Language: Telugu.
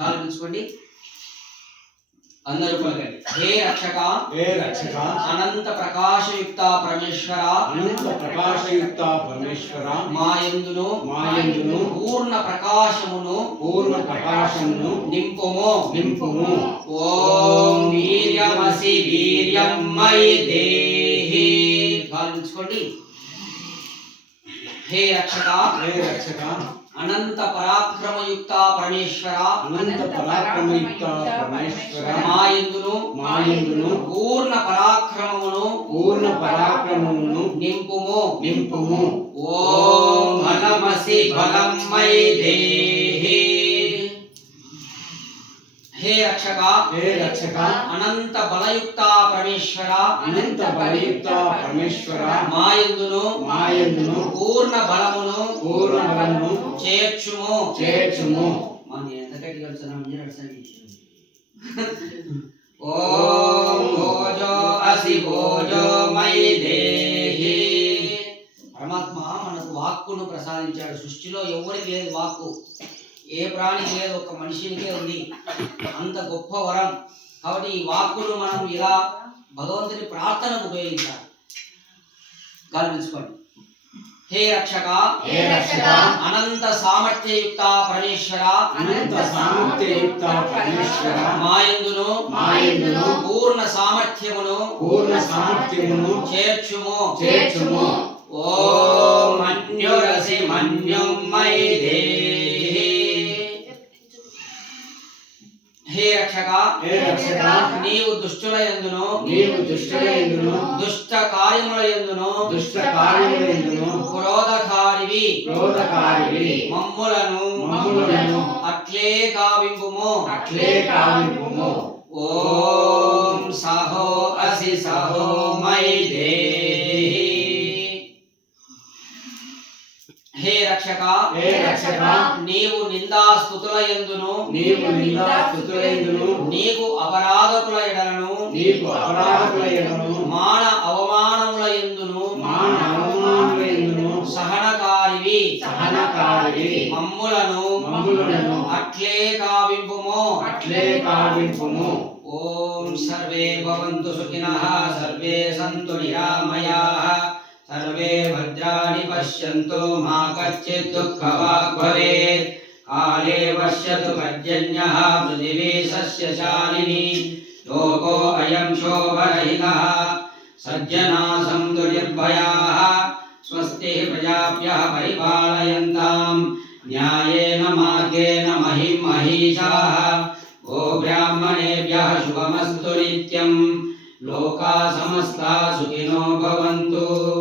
గాలి పీల్చుకోండి. అందరూ పలకండి హే రక్షక హే రక్షక అనంత ప్రకాశయుక్త పరమేశ్వర అనంత ప్రకాశయుక్త పరమేశ్వర మాయందును మాయందును పూర్ణ ప్రకాశమును పూర్ణ ప్రకాశమును నింపుము. నింపుము. ఓం వీర్యమసి వీర్యం మయి దేహి. గాలి పీల్చుకోండి. హే రక్షక హే రక్షక అనంత పరాక్రమయుక్త పరమేశ్వర అనంత పరాక్రమయుక్త పరమేశ్వర మాయందును మాయందును పూర్ణ పరాక్రమమును పూర్ణ పరాక్రమమును నింపుము. నింపుము. ఓం బలమసి బలం మై దేహి హే రక్షక హే రక్షక అనంత బలయుక్త పరమేశ్వర అనంత బలయుక్త పరమేశ్వర మాయందును మాయందును పూర్ణ బలమును పూర్ణ బలమును చేర్చుము. చేర్చుము. మా నేను ఎంత గట్టిగా మీరు అరసండి. ఓం భోజో అసి భోజో మై దేహి. పరమాత్మ మనకు వాక్కును ప్రసాదించాడు. సృష్టిలో ఎవరికి లేదు వాక్కు. ఏ ప్రాణికి లేదు ఒక మనిషినికే ఉంది? అంత గొప్ప వరం. కాబట్టి ఈ వాక్కును మనం ఇలా భగవంతుని ప్రార్థనకు ఉపయోగించాలి. గాలి పిలుచుకోండి. హే రక్షక అనంత సామర్థ్యయుక్త పరమేశ్వర అనంత సామర్థ్యయుక్త పరమేశ్వర మాయందును మాయందును పూర్ణ సామర్థ్యమును పూర్ణ సామర్థ్యమును చేర్చుము. చేర్చుము. ఓం మన్యురసి మన్యుం మై దేహి హే రక్షక హే రక్షక నీవు దుష్టుల యందును నీవు దుష్టులైందును దుష్ట కార్యముల యందును దుష్ట కార్యములైందును క్రోధకారివి క్రోధకారివి మమ్ములను మమ్ములను అట్లే కావింపుము అట్లే కావింపుము ఓం సహో అసి సహో మై దేహి హే రక్షక హే రక్షక నీవు నిందా స్థుతుల యందును నీవు నిందా స్థుతులైందును నీకు అపరాధకుల ఎడలను. నీకు అపరాధములైనను మాన అవమానముల యందును. మాన అవమానములైనను సహనకారివి. సహనకారివి. మమ్ములను. మమ్ములను. అట్లే కావింపుము. అట్లే కావింపుము. ఓం సర్వే భవంతు సుఖినః. సర్వే సంతు నిరామయాః. सर्वे भद्राणि पश्यन्तु मा कश्चित् दुःखवाक् भवेत् काले पश्यतु पर्जन्यः पृथिवी सस्यशालिनी लोको अयं शोभरहितः। सज्जनाः सन्तु निर्भयाः स्वस्तिः प्रजाभ्यः परिपालयन्ताम्। न्यायेन मार्गेण महिं गो गोब्राह्मणेभ्यः शुभमस्तु नित्यम्। लोका समस्ता सुखिनो भवन्तु।